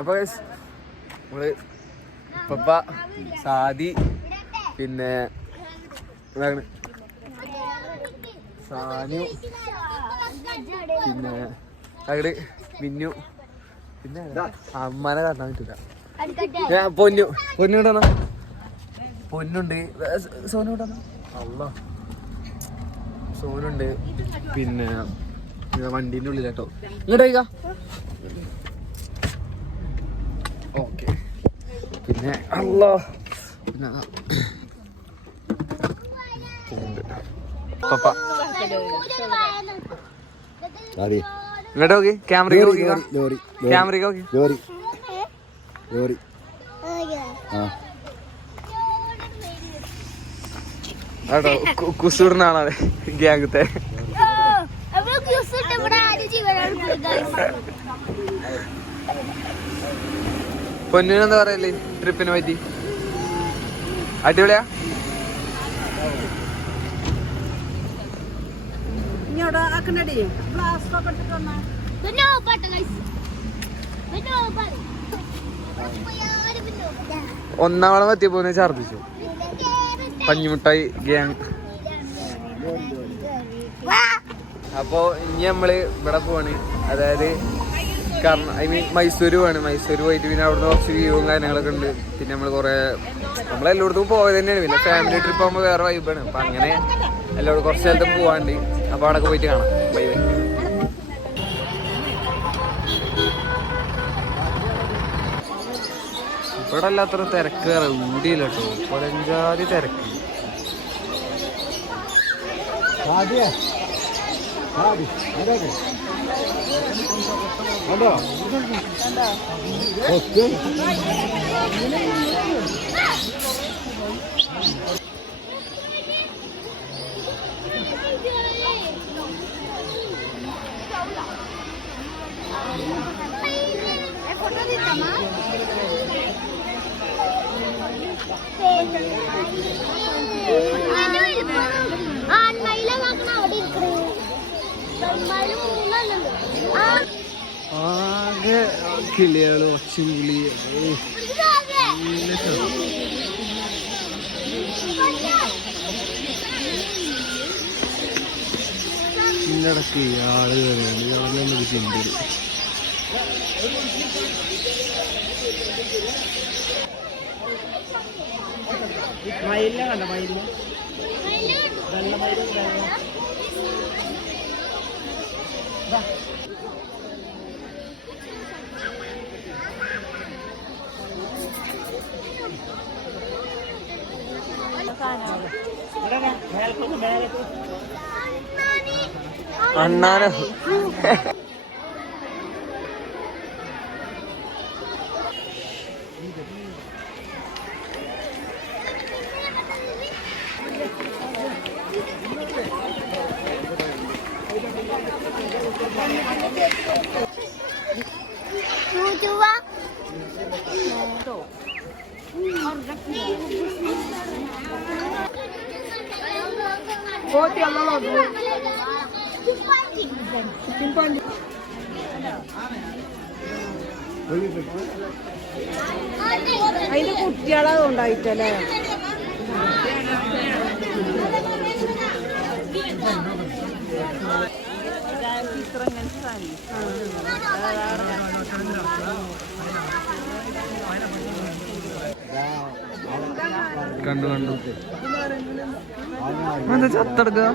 അപ്പോൾ നമ്മള് പപ്പ സാദി പിന്നെ എന്താണ് സാനു പിന്നെ അവിടെ മിന്നു പിന്നെ അമ്മാനെ കാണാൻ പറ്റില്ല. ഞാൻ പൊന്നു കിട്ടണ പൊന്നുണ്ട്. സോനു കിട്ടണ അല്ല സോനുണ്ട്. പിന്നെ വണ്ടീൻ്റെ ഉള്ളിലാട്ടോ ഇങ്ങോട്ട് കഴിക്കാം. ഓക്കെ പിന്നെ അല്ല പിന്നെ പപ്പ ഇങ്ങോട്ട് നോക്കി ക്യാമറയ്ക്ക് നോക്കി ക്യാമറയ്ക്ക് നോക്കി കേട്ടോ കുസൂറിന ആളാണ് ഗ്യാങ്ങത്തെ. പൊന്നിനെന്താ പറയല്ലേ ട്രിപ്പിനെ പറ്റി? അടിപൊളിയാ. ഒന്നാമളം എത്തിയപ്പോ ഛർദിച്ചു. പഞ്ഞിമുട്ടായി ഗ്യാങ്. അപ്പോ ഇനി നമ്മള് ഇവിടെ പോവാണ്, അതായത് ഐ മീൻ മൈസൂര് പോവാണ്. മൈസൂര് പോയിട്ട് പിന്നെ അവിടുന്ന് കുറച്ച് വ്യൂവും കാര്യങ്ങളൊക്കെ ഉണ്ട്. പിന്നെ നമ്മള് കുറെ നമ്മളെല്ലായിടത്തും പോയത് തന്നെയാണ്. പിന്നെ ഫാമിലി ട്രിപ്പ് ആകുമ്പോൾ വേറെ വൈബാണ്. അപ്പൊ അങ്ങനെ എല്ലാവരും കുറച്ച് സ്ഥലത്തും പോവാണ്ട്. അപ്പൊ അവിടെ പോയിട്ട് കാണാം. Bye bye. ഇവിടെ അല്ലാത്ര തിരക്ക് വേറെ ഊടിയില്ല കേട്ടോ. പതിനഞ്ചാതി തിരക്ക്. ആകെ കിളികള് ഒച്ചിങ്കിളി ഇടക്ക് ആള് കയറിയാണ്. ഇയാളൊന്നും ചിന്തരും. മയിലിനെ കണ്ട മയിലിനെ വെള്ള മയിലും അണ്ണാനോ അതിന്റെ കുട്ടികളത് ഉണ്ടായിട്ടല്ലേ. കണ്ടു കണ്ടു എന്താ ചത്തെടുക്കുക.